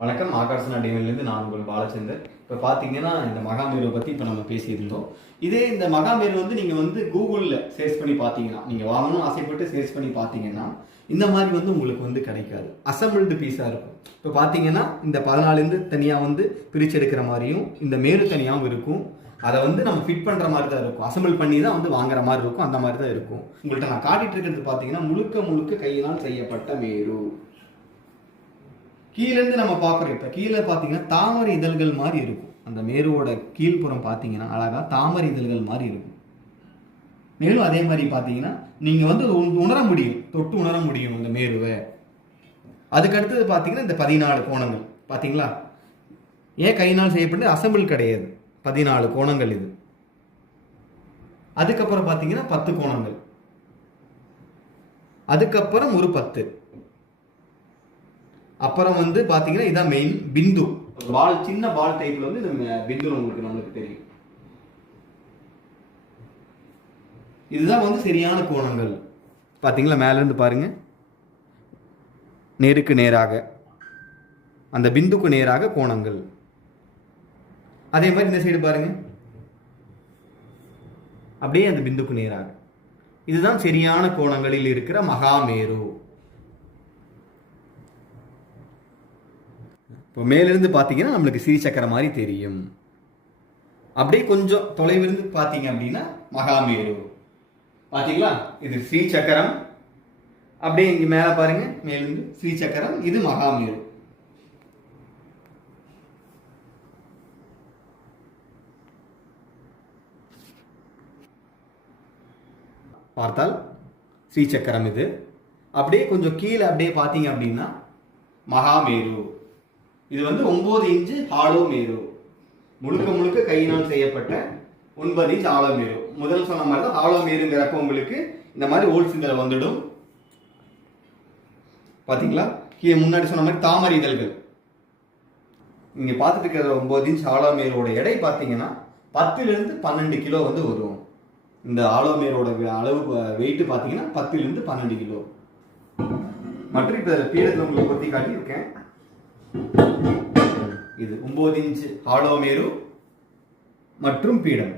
வணக்கம். ஆகாஷ் டிவிலேருந்து நான் உங்கள் பாலச்சந்தர். இப்போ பார்த்தீங்கன்னா இந்த மகாமேருவை பற்றி இப்போ நம்ம பேசியிருந்தோம். இதே இந்த மகாமேரு வந்து நீங்கள் வந்து கூகுளில் சர்ச் பண்ணி பார்த்தீங்கன்னா, நீங்கள் வாங்கணும்னு ஆசைப்பட்டு சர்ச் பண்ணி பார்த்தீங்கன்னா இந்த மாதிரி வந்து உங்களுக்கு வந்து கிடைக்காது. அசம்பிள்டு பீஸாக இருக்கும். இப்போ பார்த்தீங்கன்னா இந்த 14 தனியாக வந்து பிரித்து எடுக்கிற மாதிரியும் இந்த மேரு தனியாகவும் இருக்கும். அதை வந்து நம்ம ஃபிட் பண்ணுற மாதிரி தான் இருக்கும். அசம்பிள் பண்ணி தான் வந்து வாங்குற மாதிரி இருக்கும். அந்த மாதிரி தான் இருக்கும். உங்கள்கிட்ட நான் காட்டிட்டு இருக்கிறது பார்த்தீங்கன்னா முழுக்க கையினால் செய்யப்பட்ட மேரு. கீழேருந்து நம்ம பார்க்குறோம். இப்போ கீழே பார்த்தீங்கன்னா தாமரை இதழ்கள் மாதிரி இருக்கும். அந்த மேருவோட கீழ்ப்புறம் பார்த்தீங்கன்னா அழகாக தாமரை இதழ்கள் மாதிரி இருக்கும். மேலும் அதே மாதிரி பார்த்தீங்கன்னா நீங்கள் வந்து உணர முடியும், தொட்டு உணர முடியும் அந்த மேருவை. அதுக்கு அடுத்தது பார்த்தீங்கன்னா இந்த 14 கோணங்கள் பார்த்தீங்களா? ஏன் கையினால் செய்யப்பட்டு அசம்பிள் கிடையாது. 14 கோணங்கள் இது. அதுக்கப்புறம் பார்த்தீங்கன்னா 10 கோணங்கள். அதுக்கப்புறம் ஒரு 10. அப்புறம் வந்து பார்த்தீங்கன்னா இதான் மெயின் பிந்து. பால், சின்ன பால் டைப்ல வந்து இந்த பிந்து நம்மளுக்கு தெரியும். இதுதான் வந்து சரியான கோணங்கள். பார்த்தீங்களா? மேல இருந்து பாருங்க, நேருக்கு நேராக அந்த பிந்துக்கு நேராக கோணங்கள். அதே மாதிரி இந்த சைடு பாருங்க, அப்படியே அந்த பிந்துக்கு நேராக. இதுதான் சரியான கோணங்களில் இருக்கிற மகாமேரு. இப்போ மேலிருந்து பார்த்தீங்கன்னா நம்மளுக்கு ஸ்ரீசக்கரம் மாதிரி தெரியும். அப்படியே கொஞ்சம் தொலைவிலிருந்து பார்த்தீங்க அப்படின்னா மகாமேரு. பார்த்தீங்களா? இது ஸ்ரீசக்கரம். அப்படியே இங்கே மேலே பாருங்க, மேலிருந்து ஸ்ரீசக்கரம். இது மகாமேரு. பார்த்தால் ஸ்ரீசக்கரம் இது. அப்படியே கொஞ்சம் கீழே அப்படியே பார்த்தீங்க அப்படின்னா மகாமேரு. இது வந்து 9 இன்ச்சு ஹாலோ மேரு. முழுக்க கையினால் செய்யப்பட்ட 9 இன்ச் ஹாலோ மேரு. முதல் சொன்ன மாதிரி தான் ஹாலோ மேருங்கிறப்ப உங்களுக்கு இந்த மாதிரி ஹோல்ஸ் இதில் வந்துடும். பார்த்தீங்களா? கீழே முன்னாடி சொன்ன மாதிரி தாமரை இதழ்கள். நீங்க பார்த்துட்டு இருக்கிற 9 இன்ச் ஹாலோ மேரோட எடை பார்த்தீங்கன்னா 10லிருந்து 12 கிலோ வந்து வரும். இந்த ஹாலோ மேரோட அளவு வெயிட் பார்த்தீங்கன்னா 10லிருந்து 12 கிலோ. மற்றும் இப்போ பீடத்தில் உங்களுக்கு பற்றி காட்டியிருக்கேன். இது 9 இன்ச் ஹாலோ மேரு மற்றும் பீடம்.